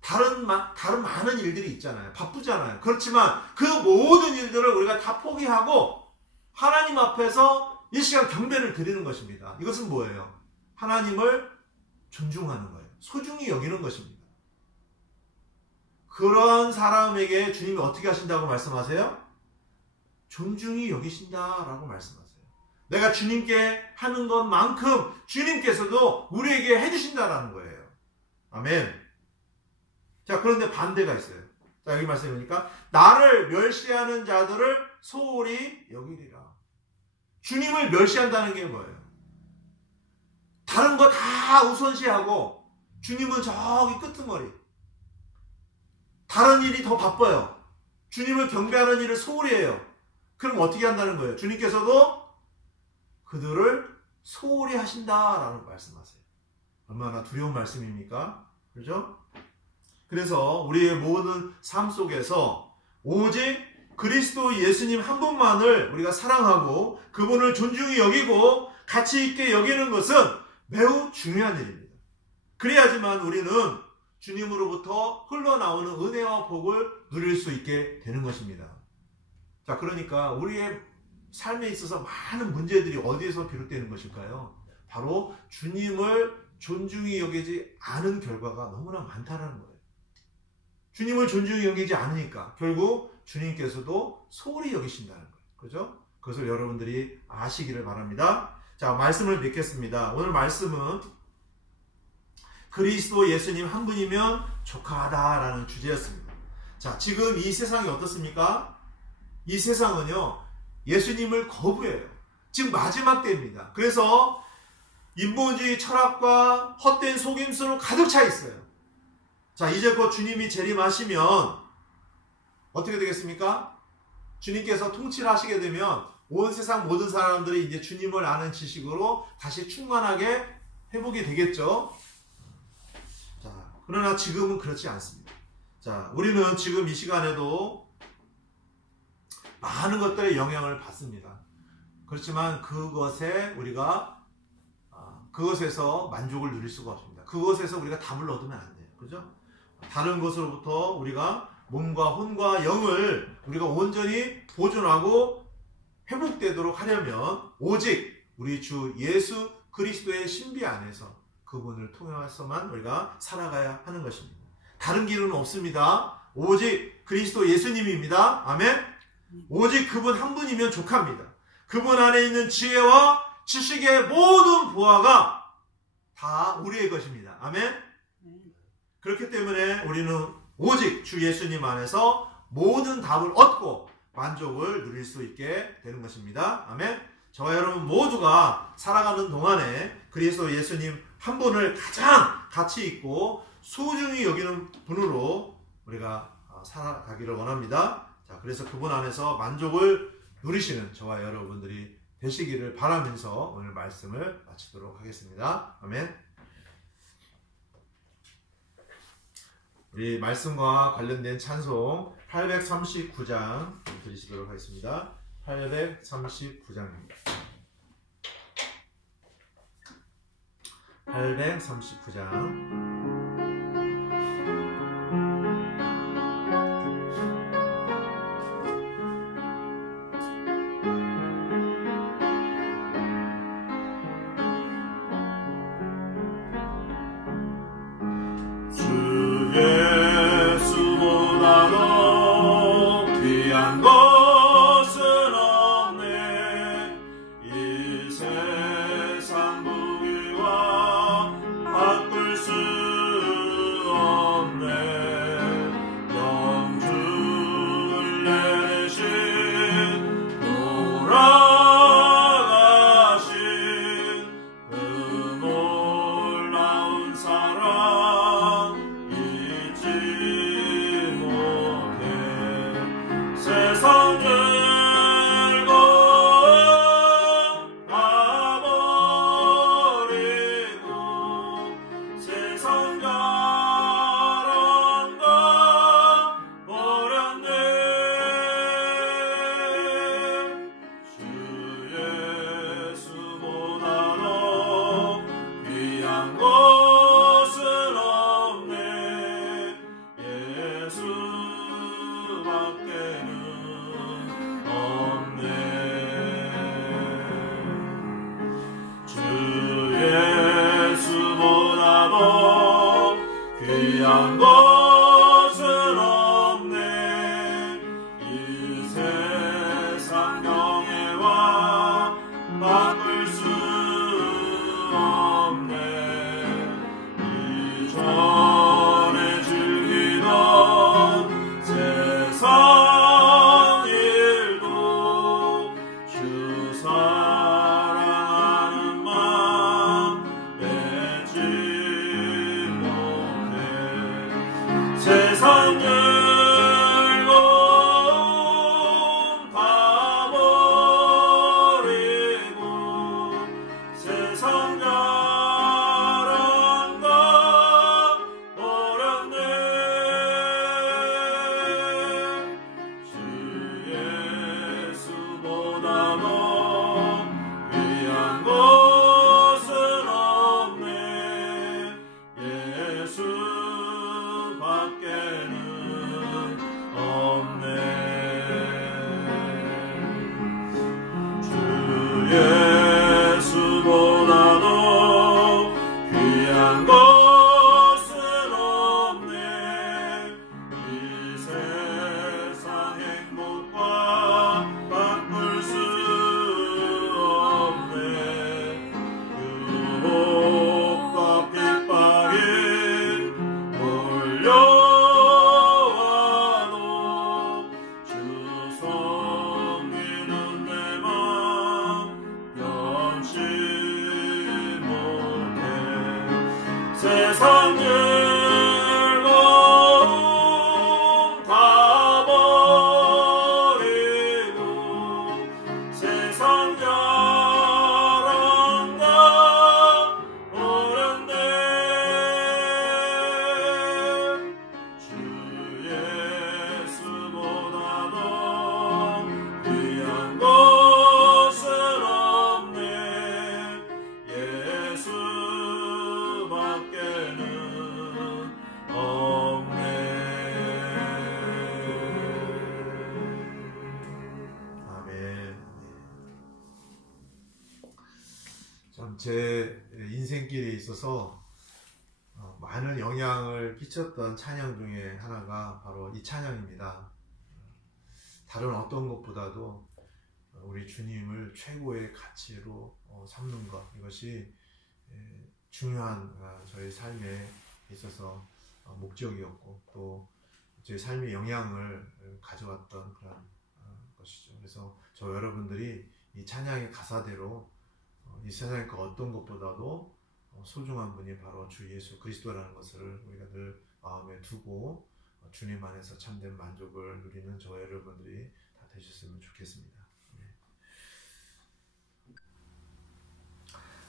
다른 많은 일들이 있잖아요. 바쁘잖아요. 그렇지만 그 모든 일들을 우리가 다 포기하고 하나님 앞에서 이 시간 경배를 드리는 것입니다. 이것은 뭐예요? 하나님을 존중하는 거예요. 소중히 여기는 것입니다. 그런 사람에게 주님이 어떻게 하신다고 말씀하세요? 존중히 여기신다라고 말씀하세요. 내가 주님께 하는 것만큼 주님께서도 우리에게 해주신다라는 거예요. 아멘. 자, 그런데 반대가 있어요. 자, 여기 말씀이니까 나를 멸시하는 자들을 소홀히 여기리라. 주님을 멸시한다는 게 뭐예요? 다른 거 다 우선시하고 주님은 저기 끄트머리. 다른 일이 더 바빠요. 주님을 경배하는 일을 소홀히 해요. 그럼 어떻게 한다는 거예요? 주님께서도 그들을 소홀히 하신다라는 말씀하세요. 얼마나 두려운 말씀입니까? 그렇죠? 그래서 우리의 모든 삶 속에서 오직 그리스도 예수님 한 분만을 우리가 사랑하고 그분을 존중히 여기고 가치 있게 여기는 것은 매우 중요한 일입니다. 그래야지만 우리는 주님으로부터 흘러나오는 은혜와 복을 누릴 수 있게 되는 것입니다. 자, 그러니까 우리의 삶에 있어서 많은 문제들이 어디에서 비롯되는 것일까요? 바로 주님을 존중히 여기지 않은 결과가 너무나 많다는 거예요. 주님을 존중히 여기지 않으니까 결국 주님께서도 소홀히 여기신다는 거예요. 그죠? 그것을 여러분들이 아시기를 바랍니다. 자, 말씀을 뵙겠습니다. 오늘 말씀은 그리스도 예수님 한 분이면 족하다라는 주제였습니다. 자, 지금 이 세상이 어떻습니까? 이 세상은요, 예수님을 거부해요. 지금 마지막 때입니다. 그래서 인본주의 철학과 헛된 속임수로 가득 차 있어요. 자, 이제 곧 주님이 재림하시면 어떻게 되겠습니까? 주님께서 통치를 하시게 되면 온 세상 모든 사람들이 이제 주님을 아는 지식으로 다시 충만하게 회복이 되겠죠. 자, 그러나 지금은 그렇지 않습니다. 자, 우리는 지금 이 시간에도 많은 것들의 영향을 받습니다. 그렇지만 그것에 우리가 그것에서 만족을 누릴 수가 없습니다. 그것에서 우리가 답을 얻으면 안 돼요. 그죠? 다른 것으로부터 우리가 몸과 혼과 영을 우리가 온전히 보존하고 회복되도록 하려면 오직 우리 주 예수 그리스도의 신비 안에서 그분을 통해서만 우리가 살아가야 하는 것입니다. 다른 길은 없습니다. 오직 그리스도 예수님입니다. 아멘. 오직 그분 한 분이면 족합니다. 그분 안에 있는 지혜와 지식의 모든 보화가 다 우리의 것입니다. 아멘. 그렇기 때문에 우리는 오직 주 예수님 안에서 모든 답을 얻고 만족을 누릴 수 있게 되는 것입니다. 아멘. 저와 여러분 모두가 살아가는 동안에 그리스도 예수님 한 분을 가장 가치 있고 소중히 여기는 분으로 우리가 살아가기를 원합니다. 자, 그래서 그분 안에서 만족을 누리시는 저와 여러분들이 되시기를 바라면서 오늘 말씀을 마치도록 하겠습니다. 아멘. 우리 말씀과 관련된 찬송 839장 드리시도록 하겠습니다. 839장입니다. 839장. 수 제 인생길에 있어서 많은 영향을 끼쳤던 찬양 중에 하나가 바로 이 찬양입니다. 다른 어떤 것보다도 우리 주님을 최고의 가치로 삼는 것, 이것이 중요한 저희 삶에 있어서 목적이었고 또 제 삶의 영향을 가져왔던 그런 것이죠. 그래서 저 여러분들이 이 찬양의 가사대로 이 세상의 그 어떤 것보다도 소중한 분이 바로 주 예수 그리스도라는 것을 우리가 늘 마음에 두고 주님 안에서 참된 만족을 누리는 저 여러분들이 다 되셨으면 좋겠습니다.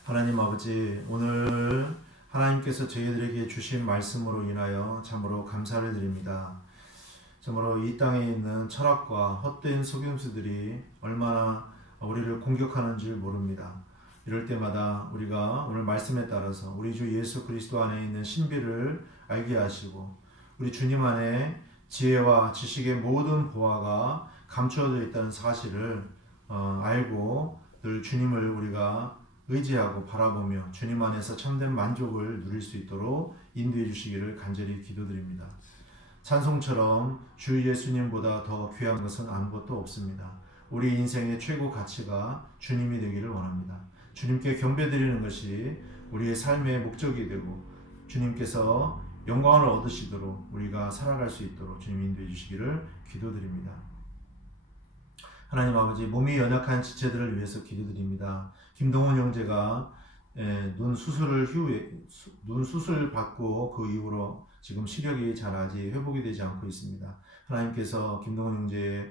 하나님 아버지, 오늘 하나님께서 저희들에게 주신 말씀으로 인하여 참으로 감사를 드립니다. 참으로 이 땅에 있는 철학과 헛된 속임수들이 얼마나 우리를 공격하는지 모릅니다. 이럴 때마다 우리가 오늘 말씀에 따라서 우리 주 예수 그리스도 안에 있는 신비를 알게 하시고 우리 주님 안에 지혜와 지식의 모든 보화가 감추어져 있다는 사실을 알고 늘 주님을 우리가 의지하고 바라보며 주님 안에서 참된 만족을 누릴 수 있도록 인도해 주시기를 간절히 기도드립니다. 찬송처럼 주 예수님보다 더 귀한 것은 아무것도 없습니다. 우리 인생의 최고 가치가 주님이 되기를 원합니다. 주님께 경배드리는 것이 우리의 삶의 목적이 되고 주님께서 영광을 얻으시도록 우리가 살아갈 수 있도록 주님 인도해 주시기를 기도드립니다. 하나님 아버지, 몸이 연약한 지체들을 위해서 기도드립니다. 김동원 형제가 눈 수술 받고 그 이후로 지금 시력이 잘 아직 회복이 되지 않고 있습니다. 하나님께서 김동원 형제의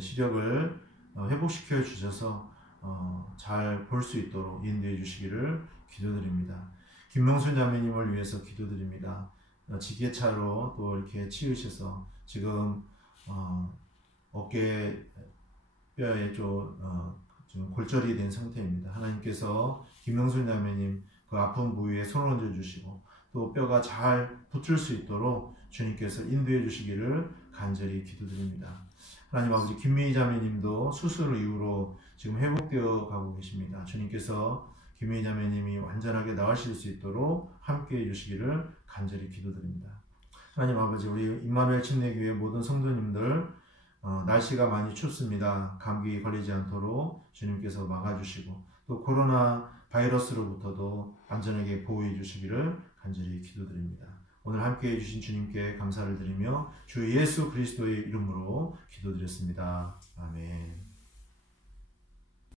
시력을 회복시켜 주셔서 잘 볼 수 있도록 인도해 주시기를 기도드립니다. 김명순 자매님을 위해서 기도드립니다. 지게차로 또 이렇게 치우셔서 지금 어깨 뼈에 좀 골절이 된 상태입니다. 하나님께서 김명순 자매님 그 아픈 부위에 손을 얹어 주시고 또 뼈가 잘 붙을 수 있도록 주님께서 인도해 주시기를 간절히 기도드립니다. 하나님 아버지, 김미희 자매님도 수술 이후로 지금 회복되어 가고 계십니다. 주님께서 김미희 자매님이 완전하게 나으실 수 있도록 함께해 주시기를 간절히 기도드립니다. 하나님 아버지, 우리 임마누엘 침례교회 모든 성도님들 날씨가 많이 춥습니다. 감기 걸리지 않도록 주님께서 막아주시고 또 코로나 바이러스로부터도 안전하게 보호해 주시기를 간절히 기도드립니다. 오늘 함께해 주신 주님께 감사를 드리며 주 예수 그리스도의 이름으로 기도드렸습니다. 아멘.